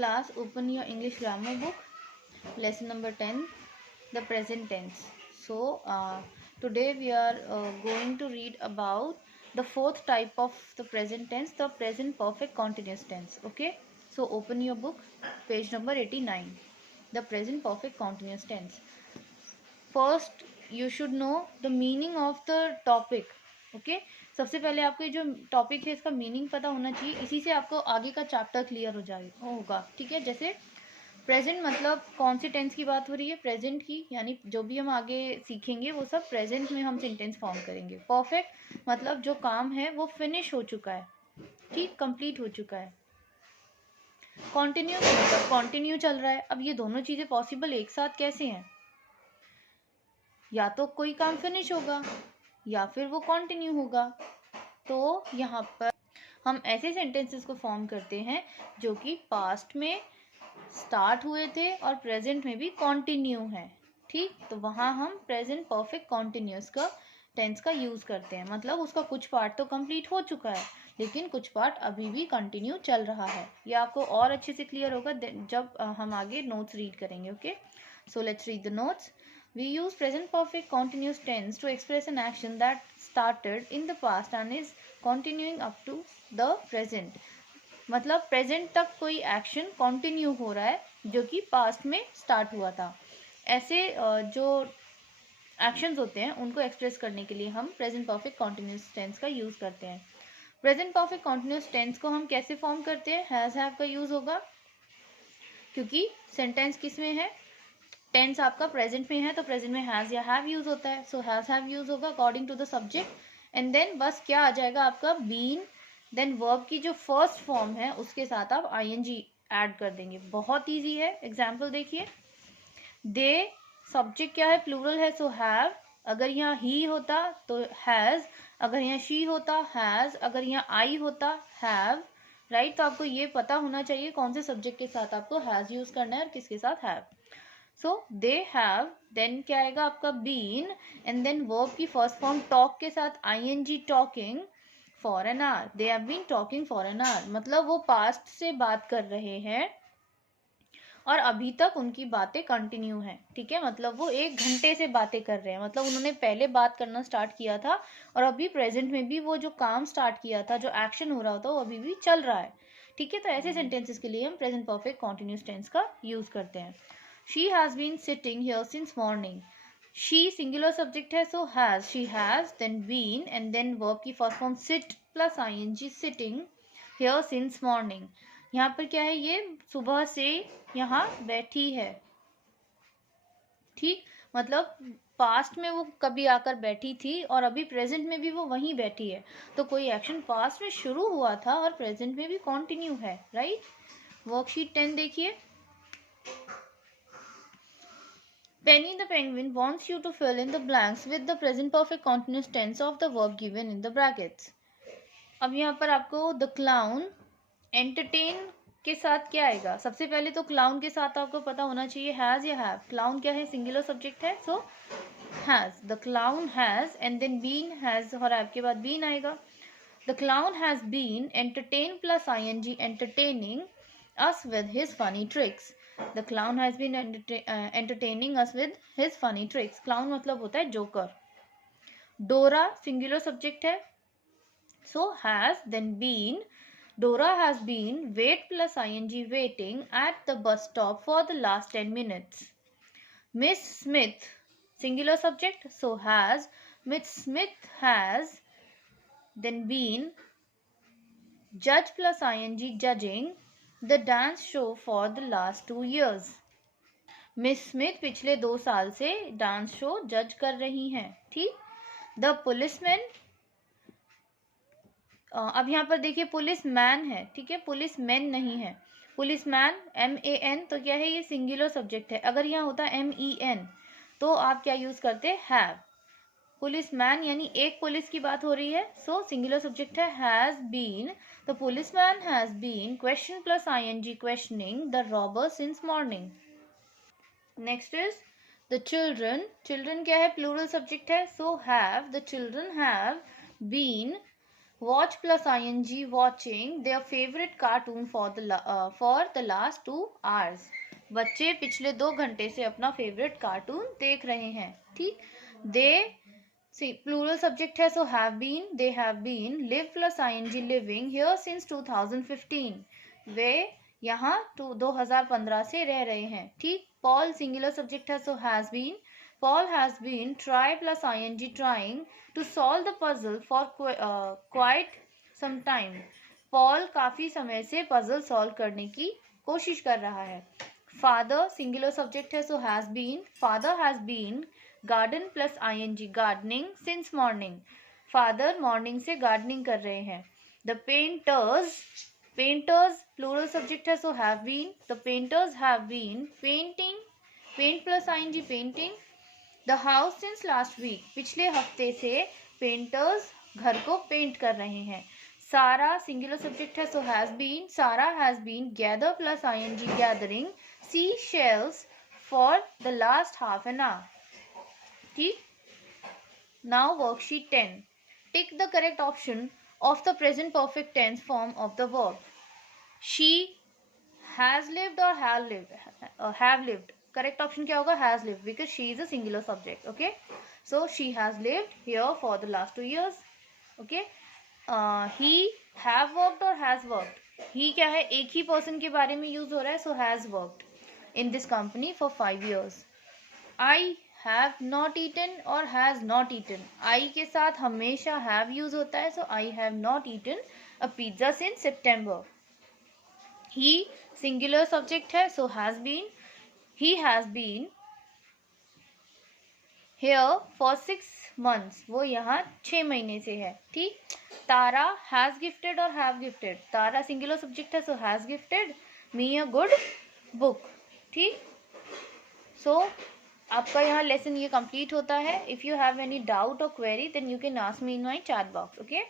class, open your English grammar book, lesson number 10, the present tense. So today we are going to read about the fourth type of the present tense, the present perfect continuous tense. Okay, so open your book, page number 89, the present perfect continuous tense. First you should know the meaning of the topic. Okay, सबसे पहले आपको जो topic है इसका meaning पता होना चाहिए, इसी से आपको आगे का चैप्टर क्लियर हो जाएगा होगा। ठीक है, जैसे प्रेजेंट मतलब कौन सी टेंस की बात हो रही है, प्रेजेंट की, यानी जो भी हम आगे सीखेंगे वो सब प्रेजेंट में हम सेंटेंस फॉर्म करेंगे। परफेक्ट मतलब जो काम है वो फिनिश हो चुका है, ठीक, कंप्लीट हो चुका है। कॉन्टिन्यूस मतलब कॉन्टिन्यू चल रहा है। अब ये दोनों चीजें पॉसिबल एक साथ कैसे हैं? या तो कोई काम फिनिश होगा या फिर वो कंटिन्यू होगा। तो यहाँ पर हम ऐसे सेंटेंसेस को फॉर्म करते हैं जो कि पास्ट में स्टार्ट हुए थे और प्रेजेंट में भी कंटिन्यू है। ठीक, तो वहाँ हम प्रेजेंट परफेक्ट कंटिन्यूअस का टेंस का यूज करते हैं। मतलब उसका कुछ पार्ट तो कंप्लीट हो चुका है लेकिन कुछ पार्ट अभी भी कंटिन्यू चल रहा है। ये आपको और अच्छे से क्लियर होगा जब हम आगे नोट्स रीड करेंगे। Okay, so let's read the notes. We use present perfect continuous tense to express an action that started in the past and is continuing up to the present. मतलब present तक कोई action continue हो रहा है जो कि past में start हुआ था। ऐसे जो एक्शंस होते हैं उनको एक्सप्रेस करने के लिए हम प्रेजेंट परफेक्ट कंटिन्यूअस टेंस का यूज करते हैं। प्रेजेंट परफेक्ट कंटिन्यूअस टेंस को हम कैसे फॉर्म करते हैं? हैज हैव का यूज होगा, क्योंकि सेंटेंस किस में है, टेंस आपका प्रेजेंट में है तो प्रेजेंट में हैज या हैव यूज होता है। सो हैज हैव यूज होगा according to the subject. And then बस क्या आ जाएगा आपका, बीन, देन वर्ब की जो फर्स्ट फॉर्म है उसके साथ आप आईएनजी ऐड कर देंगे। बहुत इजी है, एग्जाम्पल देखिए। दे, सब्जेक्ट क्या है, प्लूरल है, सो हैव। अगर यहाँ ही होता तो हैज, अगर यहाँ शी होता हैज, अगर यहाँ आई होता हैव। राइट, तो आपको ये पता होना चाहिए कौन से सब्जेक्ट के साथ आपको हैज यूज करना है और किसके साथ have. So they have, then क्या आएगा आपका, बीन, एंड देन वर्ब की फर्स्ट फॉर्म टॉक के साथ ING, talking for an hour. They have been talking for an hour मतलब वो पास्ट से बात कर रहे हैं और अभी तक उनकी बातें कंटिन्यू हैं। ठीक है, मतलब वो 1 घंटे से बातें कर रहे हैं, मतलब उन्होंने पहले बात करना स्टार्ट किया था और अभी प्रेजेंट में भी वो जो काम स्टार्ट किया था, जो एक्शन हो रहा होता वो अभी भी चल रहा है। ठीक है, तो ऐसे सेंटेंसेस के लिए हम प्रेजेंट परफेक्ट कॉन्टिन्यूस टेंस का यूज करते हैं। She has been sitting here since morning. She singular subject है, so has, she has, then been, and then verb की first form sit plus ING, sitting here since morning. यहाँ पर क्या है, ये सुबह से यहाँ बैठी है। ठीक, मतलब पास्ट में वो कभी आकर बैठी थी और अभी प्रेजेंट में भी वो वहीं बैठी है। तो कोई एक्शन पास्ट में शुरू हुआ था और प्रेजेंट में भी कंटिन्यू है। राइट, वर्कशीट 10 देखिए। Penny the penguin wants you to fill in the blanks with the present perfect continuous tense of the verb given in the brackets. अब यहाँ पर आपको द क्लाउन, एंटरटेन के साथ क्या आएगा? सबसे पहले तो क्लाउन के साथ आपको पता होना चाहिए हैज या हैव। क्लाउन क्या है, सिंगुलर सब्जेक्ट है, so has, the clown has, and then been, has और हैव के बाद बीन आएगा। The clown has been entertain plus ING, entertaining us with his funny tricks. The clown has been entertaining us with his funny tricks. Clown मतलब होता है joker. डोरा singular subject है, so has, then been, Dora has been wait plus ing waiting at the bus stop for the last 10 minutes. Miss Smith singular subject, so has, Miss Smith has, then been, judge plus ing judging the dance show for the last 2 years. Miss Smith पिछले 2 साल से dance show जज कर रही हैं। ठीक, the policeman, अब यहाँ पर देखिए पुलिस मैन है, ठीक है, पुलिस मैन नहीं है। पुलिस मैन MAN, तो क्या है, ये सिंगुलर सब्जेक्ट है। अगर यहाँ होता MEN तो आप क्या यूज करते, हैव। पुलिस मैन यानी एक पुलिस की बात हो रही है, सो सिंगुलर सब्जेक्ट है, हैज बीन, तो policeman has been question plus ING questioning the robber since morning. Next is the children, children क्या है, प्लूरल सब्जेक्ट है, so have, the children have been Watch plus ing, watching their favorite cartoon for the last 2 hours. बच्चे पिछले 2 घंटे से अपना favourite cartoon देख रहे हैं. ठीक. They, see, plural subject है, so have been, they have been, live plus ing, living here since 2015. वे यहाँ 2015 से रह रहे हैं. ठीक. Paul singular subject है, so has been. Paul has been, try plus ing, trying to solve the puzzle for quite some time. Paul काफी समय से puzzle solve करने की कोशिश कर रहा है. Father singular subject है, so has been. Father has been, garden plus ing, gardening since morning. Father morning से gardening कर रहे हैं. The painters plural subject है, so have been. The painters have been painting, paint plus ing, painting the house since last week. पिछले हफ्ते से painters घर को पेंट कर रहे हैं. सारा सिंगुलर सब्जेक्ट है, so has been. सारा has been, gather plus ing, gathering seashells for the last half an hour. ठीक. Now worksheet 10. Tick the correct option of the present perfect tense form of the verb. She has lived or have lived. Correct option क्या होगा? Has lived, because she is a singular subject. Okay, so she has lived here for the last 2 years. Okay, he have worked or has worked. He क्या है? एक ही person के बारे में use हो रहा है, so has worked in this company for 5 years. I have not eaten or has not eaten. I के साथ हमेशा have use होता है, so I have not eaten a pizza since September. He singular subject है, so has been. He has been here for 6 months. वो यहाँ 6 महीने से है. ठीक. तारा has gifted और have gifted. Tara singular subject है, so has gifted me a good book. ठीक. So आपका यहाँ lesson ये complete होता है. If you have any doubt or query, then you can ask me in my chat box. Okay.